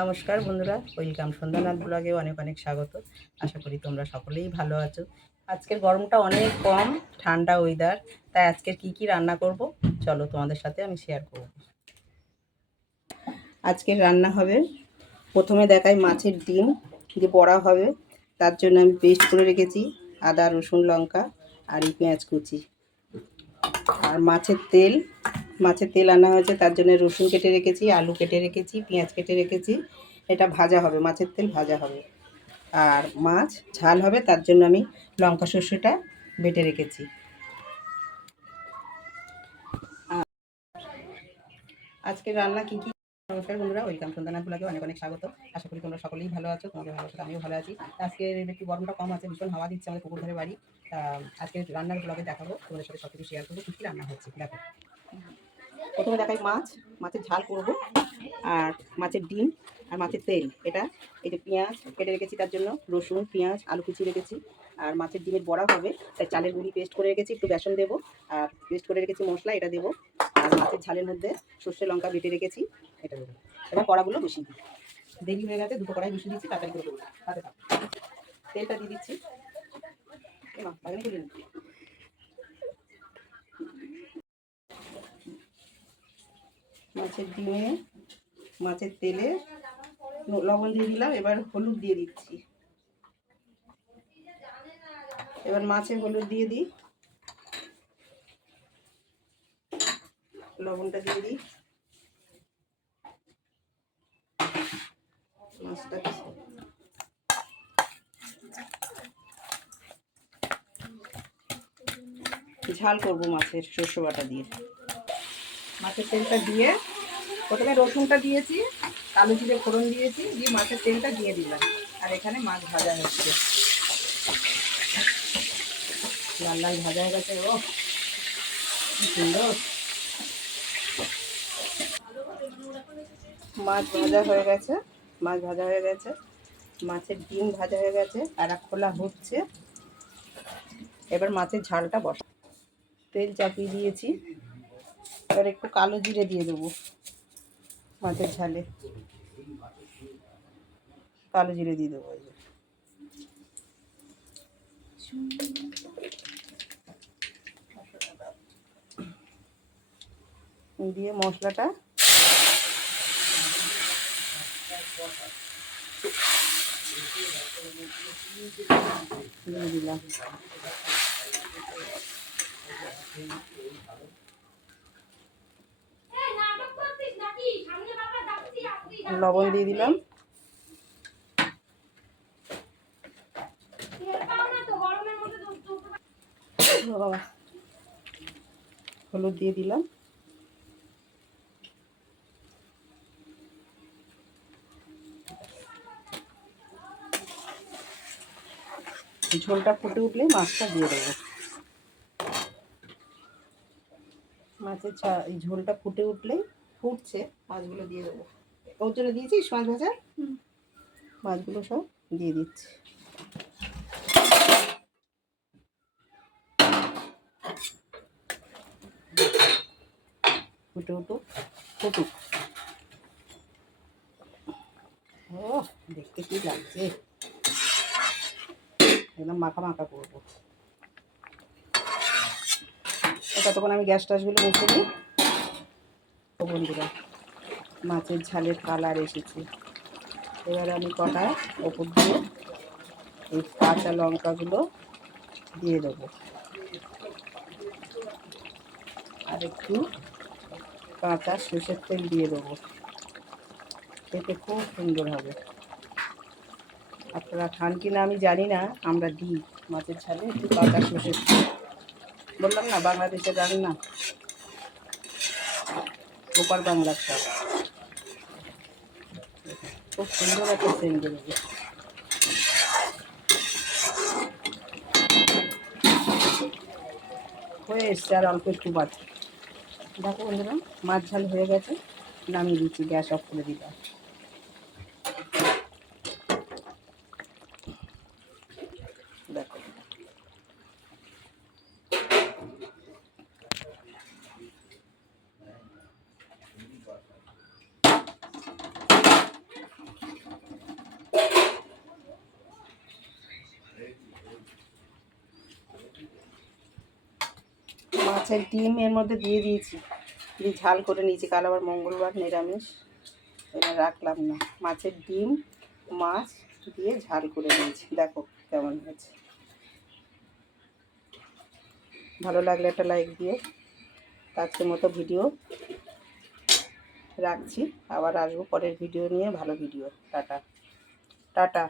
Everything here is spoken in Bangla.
নমস্কার বন্ধুরা, ওয়েলকাম সন্ধ্যানাথ ব্লগে অনেক অনেক স্বাগত। আশা করি তোমরা সকলেই ভালো আছো। আজকের গরমটা অনেক কম, ঠান্ডা ওয়েদার, তাই আজকের কি রান্না করব চলো তোমাদের সাথে আমি শেয়ার করব। আজকের রান্না হবে, প্রথমে দেখাই মাছের ডিম যে বড়া হবে, তার জন্য আমি পেস্ট করে রেখেছি আদা রসুন লঙ্কা আর এই পেঁয়াজ কুচি। আর মাছের তেল আনা হয়েছে, তার জন্য রসুন কেটে রেখেছি, আলু কেটে রেখেছি, পেঁয়াজ কেটে রেখেছি। এটা ভাজা হবে, মাছের তেল ভাজা হবে। আর মাছ ঝাল হবে, তার জন্য আমি লঙ্কা সর্ষেটা বেটে রেখেছি। আজকের রান্না কী কী। নমস্কার বন্ধুরা, ওয়েলকাম সন্ধ্যানাথ ব্লগে অনেক অনেক স্বাগত। আশা করি তোমরা সকলেই ভালো আছো, তোমাদের ভালো আছো, আমিও ভালো আছি। আজকের একটু গরমটা কম আছে, ভীষণ হাওয়া দিচ্ছে আমাদের পুকুর ধারে বাড়ি। আজকের রান্নার ব্লগে দেখাবো, তোমাদের সাথে সব কিছু শেয়ার করবো, কী রান্না হচ্ছে দেখো। প্রথমে দেখাই মাছের ঝাল করব, আর মাছের ডিম আর মাছের তেল। এই যে পেঁয়াজ কেটে রেখেছি, তার জন্য রসুন পেঁয়াজ আলু কুচি রেখেছি। আর মাছের ডিমের বড়া হবে, তাই চালের গুঁড়ি পেস্ট করে রেখেছি, একটু বেসন দেবো। আর পেস্ট করে রেখেছি মশলা, এটা দেবো। আর মাছের ঝালের মধ্যে সর্ষে লঙ্কা বেটে রেখেছি, এটা দেবো। এবার কড়াগুলো বসিয়ে দিই। দেরি হয়ে গেছে, দুটো কড়াই বসিয়ে দিচ্ছি, তাড়াতাড়ি করে দেবো। তাতে তেলটা দিয়ে দিচ্ছি। মাছের ডিমে মাছের তেলে লবণ দিয়ে দিলাম, এবার হলুদ দিয়ে দিচ্ছি। এবার মাছে হলুদ দিয়ে দিই, লবণটা দিয়ে দিই। মাছটা ঝাল করব মাছের সর্ষে বাটা দিয়ে। মাছের তেলটা দিয়ে প্রথমে রসুনটা দিয়েছি, কালো জিরে ফোড়ন দিয়েছি, দিয়ে মাছের তেলটা দিয়ে দিলাম। আর এখানে মাছ ভাজা হচ্ছে, লাল লাল ভাজা হয়ে গেছে। ও কি সুন্দর! মাছ ভাজা হয়ে গেছে, মাছের ডিম ভাজা হয়ে গেছে, আর এক খোলা হচ্ছে। এবার মাছের ঝালটা বসা, তেল চাপিয়ে দিয়েছি। এবার একটু কালো জিরে দিয়ে দেবো মাছের ঝালে, কালো জিরে দিয়ে দেবো। দিয়ে মশলাটা দিয়ে দিলাম। লবণ দিয়ে দিলাম, হলুদ দিয়ে দিলাম। ঝোলটা ফুটে উঠলে মাছটা দিয়ে দেবো। এই ঝোলটা ফুটে উঠলেই, ফুটছে, মাছগুলো দিয়ে দেবো। ওর জন্য দিয়েছিস মাছ ভাজা, মাছগুলো সব দিয়ে দিচ্ছি। ফুটুক। ও দেখতে কি লাগছে, একদম মাখা মাখা করবো। ততক্ষণ আমি গ্যাস টাসগুলো মুছে দিই। বন্ধুরা, মাছের ঝালের কালার এসেছে। এবার আমি কটা ওপর দিয়ে এই কাঁচা লঙ্কাগুলো দিয়ে দেবো, আর একটু কাঁচা সর্ষের তেল দিয়ে দেবো। খেতে খুব সুন্দর হবে। আপনারা খান কি না আমি জানি না, আমরা দিই মাছের ঝালে একটু কাঁচা সর্ষের তেল। বললাম না, বাংলাদেশের রান্না, ওপার বাংলার সব। খুব সুন্দর একটা সেন্ট বেরোবে। হয়ে এসছে, আর অল্প একটু বাকি। দেখো বন্ধুরা, মাছ ঝাল হয়ে গেছে, নামিয়ে দিচ্ছি, গ্যাস অফ করে দিলাম। দেখো মাছের ডিম এর মধ্যে দিয়ে দিয়েছি, দিয়ে ঝাল করে নিয়েছি। কাল আবার মঙ্গলবার নিরামিষ, এটা রাখলাম না। মাছের ডিম মাছ দিয়ে ঝাল করে নিয়েছি, দেখো কেমন হয়েছে। ভালো লাগলে একটা লাইক দিও। আজকের মতো ভিডিও রাখছি, আবার আসবো পরের ভিডিও নিয়ে, ভালো ভিডিও। Tata tata.